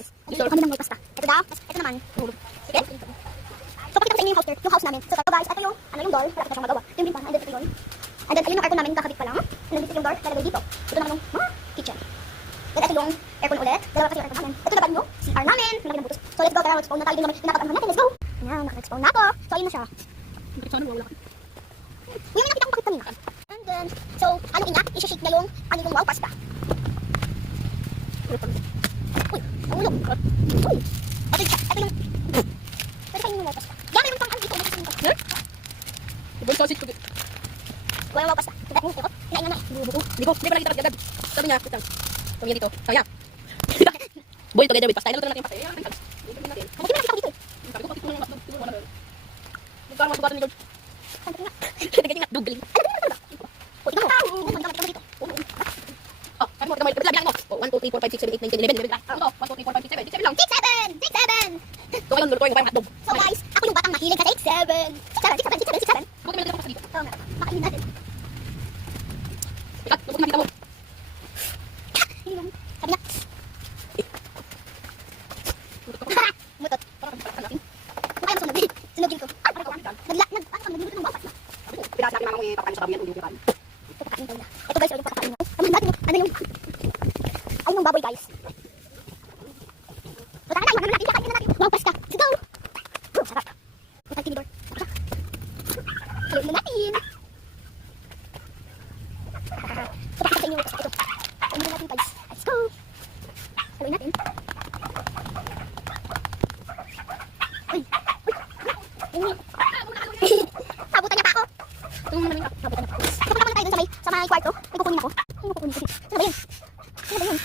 Yes. So, kami lang may pasta. Ito daw. Ito naman. Chicken. So, pakita ko sa inyo yung house tour. Yung house namin. So, guys, ito yung, door. Wala ko siyang magawa. Yung bintana. And then, ito yun. And then, ayun yung aircon namin. Kakabit pa lang. And then, dito yung door. Lalagay dito. Ito naman yung kitchen. Then, ito yung aircon ulit. Dalawa kasi yung aircon namin. Ito naman yung CR namin. Malaki ng butos. So, let's go. Tara, mag-explore na tayo. Yung naman, pinapag-ano natin. Let's go. Ayan, naka-explore na ako. So, ayun na siya. Yung nakita ko bakit kanina. And then, so, ano niya? Isa-shake niya yung, wow pasta. Uy, ang ulog. Uy, ito yung, pwede kayo yung wow pasta. Yan, mayroon pang ano dito. Ibang sausage ko dito. Walang wow pasta. Tignan mo, ikot. Kinain na na. Hindi ko nakita agad. Sabi niya, wait lang. Sabi niya dito, kaya. Boil together with pasta. Ilan natin yung pasta. Ayan, natin. Hindi natin. Hindi mo nakita ko dito eh. Sabi ko, pati ko na yung hotdog. Siguro wala na. Magkano matubatan ni George? Saan ka nga? Nagagay nga, dog galing. Ano ba? O, tignan mo. Ang dami dito. Oh, sabi mo, kamay. Sabi mo. 1, 2, 3, 4, 5, 6, 7, 8, 9, 10, 11. Ito, 1, 2, 3, 4, 5, 6, 7. 6, 7 lang. 6-7! 6-7! So, ngayon, lulutuin ko parang hotdog. So guys, ako yung batang mahilig sa 6-7. 6-7. Buti may nagdala ko sa dito. Oo nga. Makainin natin. Ikat, buti makita mo. Sabi niya. Mutot. Parang pagkakatan natin. Kaya mo sunod. Sunugin ko. Paano kang nagluto ng wapas na? Sabi ko, pinasa natin mamang yung papakain sa babuyan, hindi yung kakain. Ito pakain daw na. Ito guys, yung pakain na. Ano natin? Ano yung... Ay, yung baboy guys. Punta na tayo. Ano natin? Kakain na natin. Wow, pasta. Let's go. Sarap. Punta tinidor. Haluin na natin. Ito pakita sa inyo yung pasta. Ito. Haluin na natin guys. Let's go. Haluin natin. Uy. Uy. Sabutan niya pa ako. Sabutan niya pa ako. Pupunta muna tayo dun sa may kwarto. May kukunin ako. Ay, kukunin ko dito. Ano ba yun? Ano ba yun?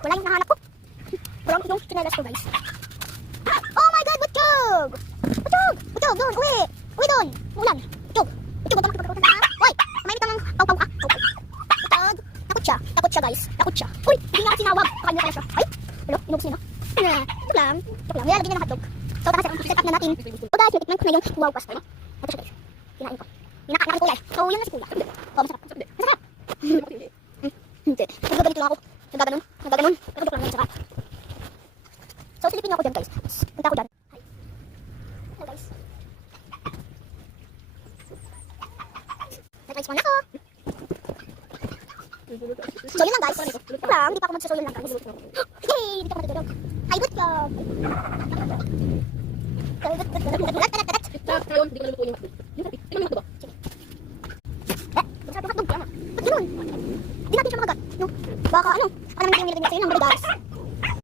Wala yung nahanap ko. Wala yung chinelas ko guys. Oh my god, butchog! Butchog! Butchog, doon, uwi! Uwi doon! Ulan! Butchog! Butchog, huwag ka makipagkakutan na. Uy! Mainit ang pau-pau ka. Butchog! Takot siya. Takot siya guys. Takot siya. Uy! Hindi nga sinawag. Kakain na pala siya. Ay! Hello? Inubos niya na. Ito lang. Ito lang. Nilalagyan niya ng hotdog. So, set up na natin. So guys, natikman ko na yung wow pasta. Ito siya guys. Kinain ko. Kinakain ko kuya. So, yun na si kuya. Oh, masarap. Masarap. Hindi. Nagagalit lang ako. Nagaganon. Pero joke lang yan, sarap. So, silipin niyo ako dyan guys. Punta ako dyan. Hi. Hello guys. Nag-transform na ako. So, yun lang guys. Ito lang. Hindi pa ako magsasoy lang guys. Yay! Hindi pa ako matutulog. Hi, good job. Ngayon, hindi ko nalutuin yung hotdog. Tingnan mo yung hotdog ba? Sige. Masarap yung hotdog. Ba't ganun? Hindi natin siya makagat. No? Baka ano? Ano naman yung nilagay natin ng mga guys?